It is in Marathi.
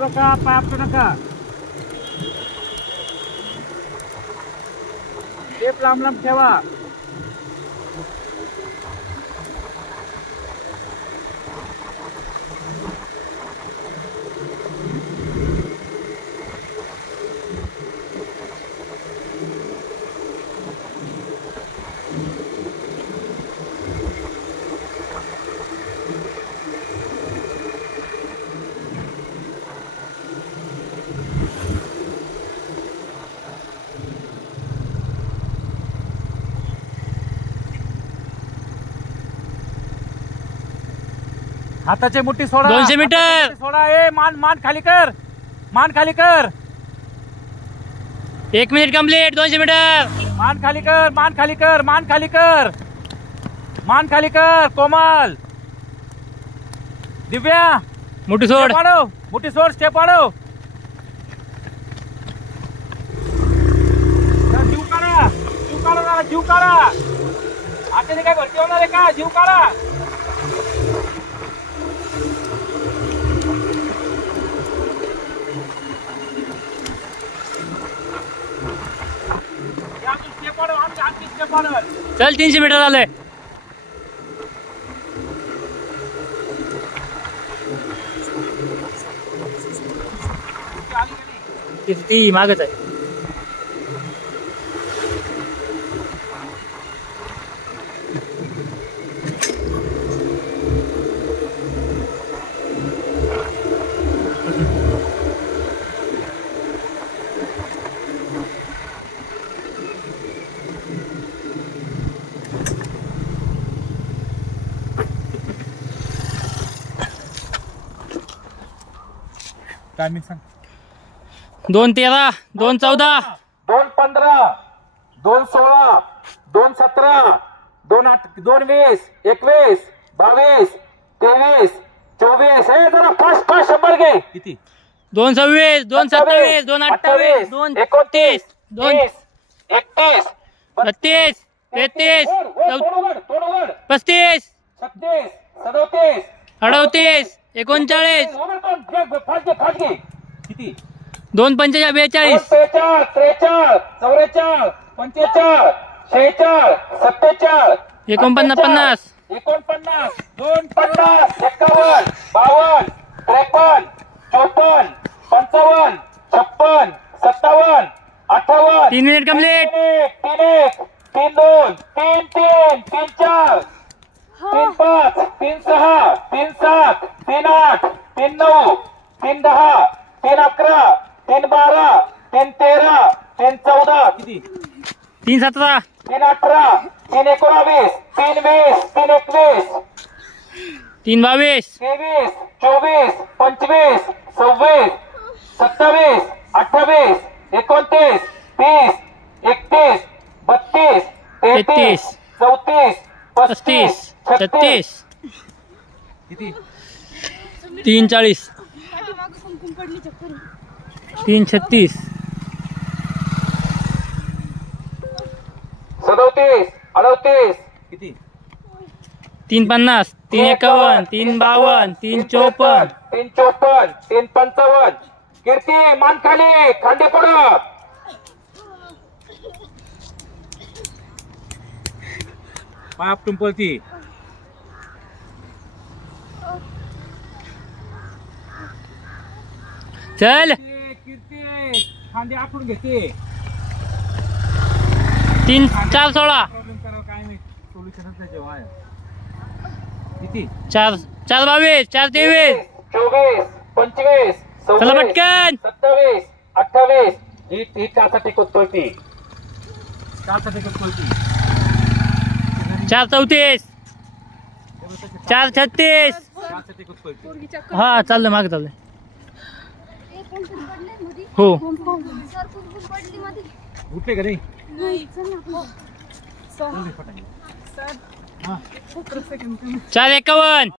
आपटू नका, पाय आपटू नका. टेप लांब लांब ठेवा. हाताची मुठी सोडा. 200 मीटर सोडा. ए मान मान खाली कर, मान खाली कर. 1 मिनिट कंप्लीट. 200 मीटर. मान खाली कर, मान खाली कर, मान खाली कर, मान खाली कर. कोमल, दिव्या मुठी सोड. वाढव, मुठी सोड, स्टेप वाढव. जीव काढा, जीव काढा, जीव काढा. आता काय भरती होणार आहे का? जीव काढा. चल 300 मीटर झाले. ती मागच आहे. टायमिंग सांग. 2:13, 2:14, 2:15, 2:16, 2:17, 2:8, 2:20, 21, 22, 23, 24. हे जरा फास्ट फास्ट 100 घे. किती? 2:26, 2:27, 2:28, 2:29, 2:30, 31, 32, 33, 35, 36, 37, 38, 39, फास्ट घे, फास्ट घे. किती? 2:45, 42, 43, 44, 44, 45, 46, 47, 49, 50, 49, 2:50, 51, 52, 53, 54, 55, 56, 57, 58. 3 मिनिट कंप्लीट. 3-1, 3-2, 3-3, 3-4, 3-5, 3-6, 3-7, 3-8, 3-9, 3-10, 3-11, 3-12, 3-13, 3-14. किती? 3:17, 3-18, 3-19, 3-20, 3-21, 3:22, 23, 24, 25, 26, 27, 28, 29, 30, 31, 32, 33, 34, 35, 36. किती? 3:40, 3:36, 37, 38. किती? 3:50, 3:51, 3:52, 3:54. 3-54, 3-55. कीर्ती मान खाली, खांदे पडत. पाय आपटून पळती. चल. कीर्ती खांदे आपटून घेते. 3:16, प्रॉब्लेम करावं काय नाही, सोल्युशनच नाही जेव्हा. किती? 4:22, 4:23. 24, 25, चला 26, पटकन. 27, 28. ही 4साठी पळती. 4साठी पळती. 4:34, 4:36. 4साठी पळती. हा चाललं मागे चाललंय. हो उठले का नाही? 4:51.